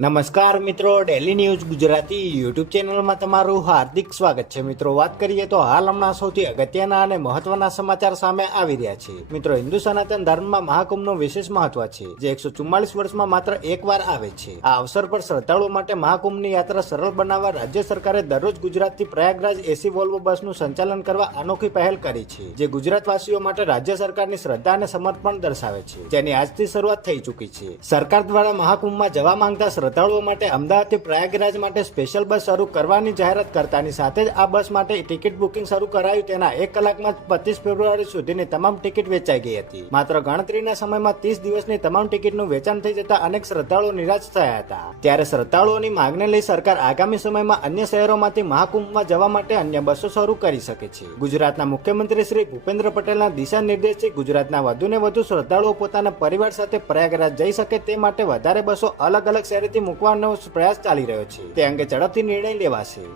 નમસ્કાર મિત્રો, daily news Gujarati YouTube ચેનલમાં તમારું હાર્દિક સ્વાગત છે. મિત્રો, વાત કરીએ તો હાલ હમણાં સૌથી અગત્યના અને મહત્વના સમાચાર સામે આવી રહ્યા છે. મિત્રો, હિન્દુ સનાતન ધર્મમાં મહાકુંભનું વિશેષ મહત્વ છે, જે 144 વર્ષમાં માત્ર એકવાર આવે છે. આ અવસર પર શ્રદ્ધાળુઓ માટે મહાકુંભની યાત્રા સરળ બનાવવા રાજ્ય સરકારે દરરોજ ગુજરાતથી પ્રયાગરાજ એસી વોલ્વો બસનું સંચાલન કરવા અનોખી પહેલ કરી છે, જે ગુજરાતવાસીઓ માટે રાજ્ય સરકારની શ્રદ્ધા અને સમર્પણ દર્શાવે છે, જેની આજથી શરૂઆત થઈ ચૂકી છે. સરકાર દ્વારા મહાકુંભમાં જવા માંગતા શ્રદ્ધાળુઓ માટે અમદાવાદથી પ્રયાગરાજ માટે સ્પેશિયલ બસ શરૂ કરવાની જાહેરાત કરતાની સાથે જ આ બસ માટે ટિકિટ બુકિંગ શરૂ કરાયું. તેના 1 કલાકમાં 25 ફેબ્રુઆરી સુધીની તમામ ટિકિટ વેચાઈ ગઈ હતી. માત્ર ગણતરીના સમયમાં 30 દિવસની તમામ ટિકિટનું વેચાણ થઈ જતા અનેક શ્રદ્ધાળુઓ નિરાશ થયા હતા. ત્યારે શ્રદ્ધાળુઓની માંગને લઈ સરકાર આગામી સમયમાં અન્ય શહેરોમાંથી મહાકુંભમાં જવા માટે અન્ય બસો શરૂ કરી શકે છે. ગુજરાતના મુખ્યમંત્રી શ્રી ભૂપેન્દ્ર પટેલના દિશા નિર્દેશથી ગુજરાતના વધુને વધુ શ્રદ્ધાળુઓ પોતાના પરિવાર સાથે પ્રયાગરાજ જઈ શકે તે માટે વધારે બસો અલગ અલગ શહેરથી મૂકવાનો પ્રયાસ ચાલી રહ્યો છે. તે અંગે ઝડપથી નિર્ણય લેવાશે.